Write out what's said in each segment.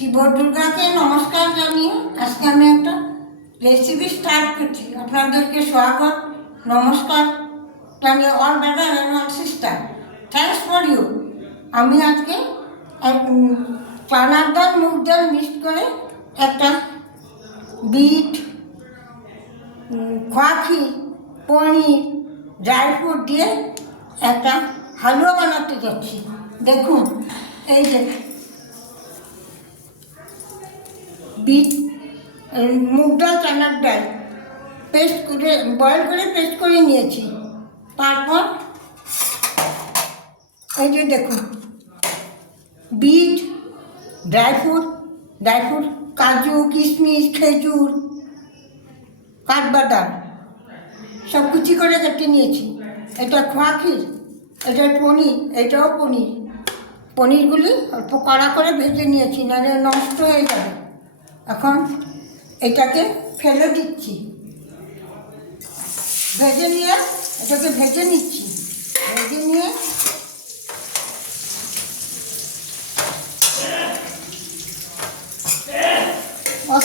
শিব দুর্গাকে নমস্কার জানিয়ে আজকে আমি একটা রেসিপি স্টার্ট করছি। আপনাদেরকে স্বাগত, নমস্কার জানিয়ে all brother and all sister, thanks for you. আমি আজকে চানার ডাল মুগ ডাল মিক্স করে একটা বিট, খোয়া ক্ষীর, পনির, ড্রাই ফ্রুট দিয়ে একটা হালুয়া বানাতে যাচ্ছি। দেখুন, এই যে বিট, মুগ ডাল, চানার ডাল পেস্ট করে বয়েল করে পেস্ট করে নিয়েছি। তারপর এই যে দেখুন, বিট, ড্রাই ফ্রুট কাজু, কিশমিশ, খেজুর, কাঠবাদাম সব কুচি করে কেটে নিয়েছি। এটা খোয়া ক্ষীর, এটা পনির, এটাও পনির। পনিরগুলি অল্প কড়া করে ভেজে নিয়েছি, নাহলে নষ্ট হয়ে যাবে। এখন এটাকে ফেলে দিচ্ছি, এটাকে ভেজে নিচ্ছি। ভেজে নিয়ে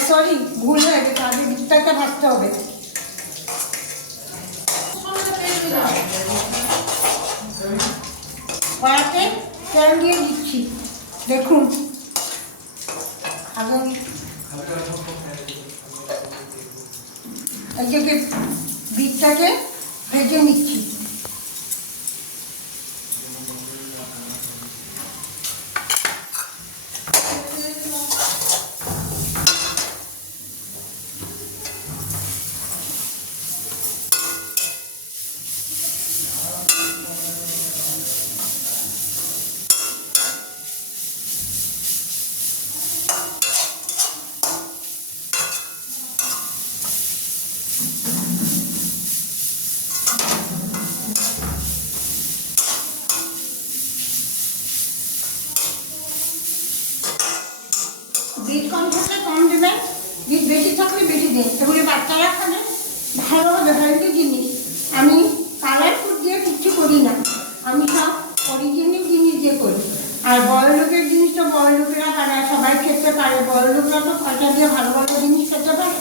সরি, ভুল হয়ে গেছে, আগে বিটটাকে ভাজতে হবে। কড়াতে তেল দিয়ে দিচ্ছি। দেখুন, আগে এই যে বিটটাকে ভেজে নিচ্ছি। বিট কম থাকলে কম দেবেন, বিট বেশি থাকলে বেশি দেন। এগুলি বাচ্চারা খাবে, ভালো হবে, হেলদি জিনিস। আমি কালার ফুড দিয়ে কিচ্ছু করি না, আমি সব অরিজিনাল জিনিস দিয়ে করি। আর বড় লোকের জিনিস তো বড় লোকেরা বানায়, সবাই খেতে পারে। বড় লোকরা তো পয়সা দিয়ে ভালো ভালো জিনিস খেতে পারে।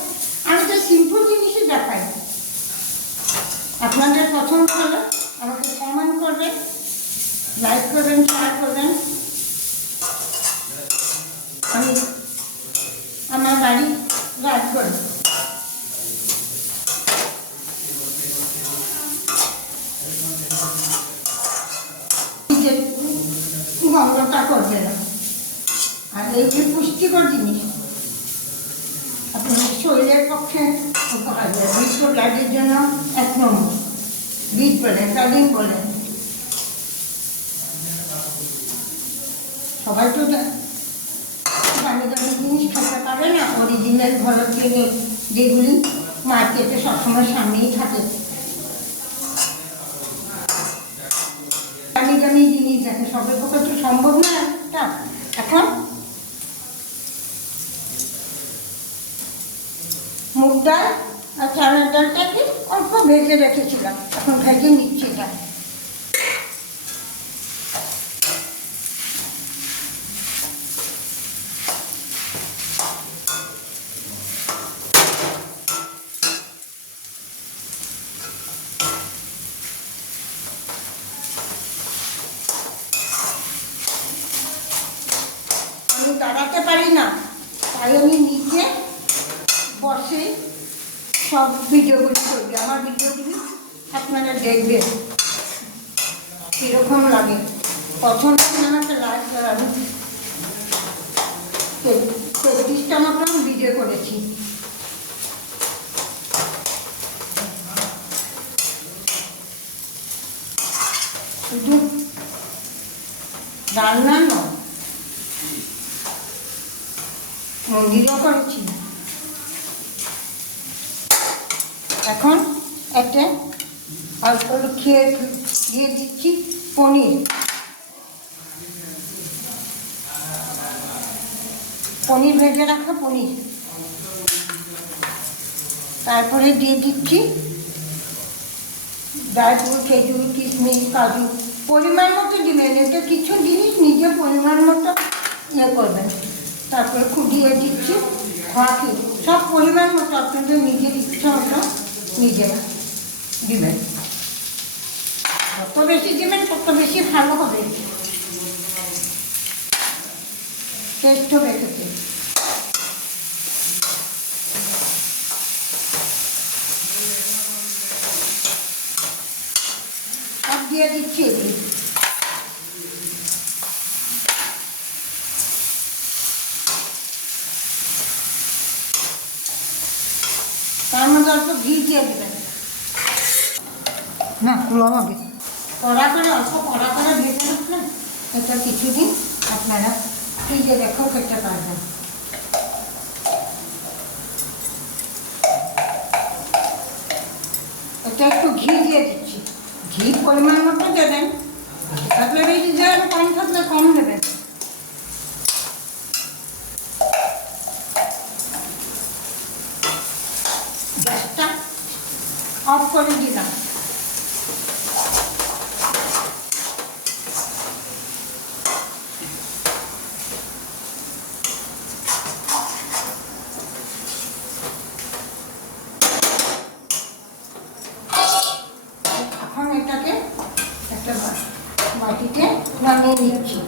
আমি তো সিম্পল জিনিসই দেখাই। আপনাদের পছন্দ হলে আমাকে কমেন্ট করবেন, লাইক করবেন, শেয়ার করবেন। আমি আমার বাড়ি রাজগড়। গন্ধটা করবে না। আর এই যে পুষ্টিকর জিনিস, আপনার শরীরের পক্ষে উপকার হয়। বিট ব্লাডের জন্য 1 নম্বর। বিট বলেন, কালিং বলেন, সবাই তো দামি দামি জিনিস খেতে পারে না। অরিজিনাল ভালো থেকে যেগুলি মার্কেটে সবসময় সামনেই থাকে, দামি দামি জিনিস দেখে, সবের পক্ষে তো সম্ভব না একটা। এখন মুগ ডাল আর চানার ডালটাকে অল্প ভেজে রেখেছিলাম, এখন ভেজে নিচ্ছি। এটা আমি দাঁড়াতে পারি না, তাই আমি নিচে বসে সব ভিডিওগুলি করবি। আমার ভিডিওগুলি আপনারা দেখবেন, কীরকম লাগে। পছন্দ হলে আমাকে লাইক করাবেন। 33টা মতন ভিডিও করেছি। শুধু রান্না নয়, মন্দিরও করেছি। এখন একটা অল্প খেয়ে দিয়ে দিচ্ছি পনির ভেজে রাখা পনির। তারপরে দিয়ে দিচ্ছি ড্রাই ফ্রুট, খেজুর, কিশমিশ, কাজু পরিমাণ মতো দিবেন। এটা কিছু জিনিস নিজে পরিমাণ মতো করবেন। তারপরে খুঁটিয়ে দিচ্ছি বাকি সব পরিমাণ মতো আপনাদের নিজের ইচ্ছা মতো নিজেরা দিবেন। যত বেশি দিবেন তত বেশি ভালো হবে, টেস্ট হবে খেতে। সব দিয়ে দিচ্ছি এগুলি। তার মধ্যে অল্প ঘি দিয়ে দেবেন, না লবণে কড়া করে অল্প কড়া করে ভেজে রাখবেন। এটা কিছুদিন আপনারা ফ্রিজে রেখেও খেতে পারবেন। এটা একটু ঘি দিয়ে দিচ্ছি, ঘি পরিমাণ মতো দেবেন, থাকলে বেশি দেবেন, কম থাকলে কম দেবেন। গ্যাসটা অফ করে দিলাম। এখন এটাকে একটা বাটিতে নামিয়ে নিচ্ছি।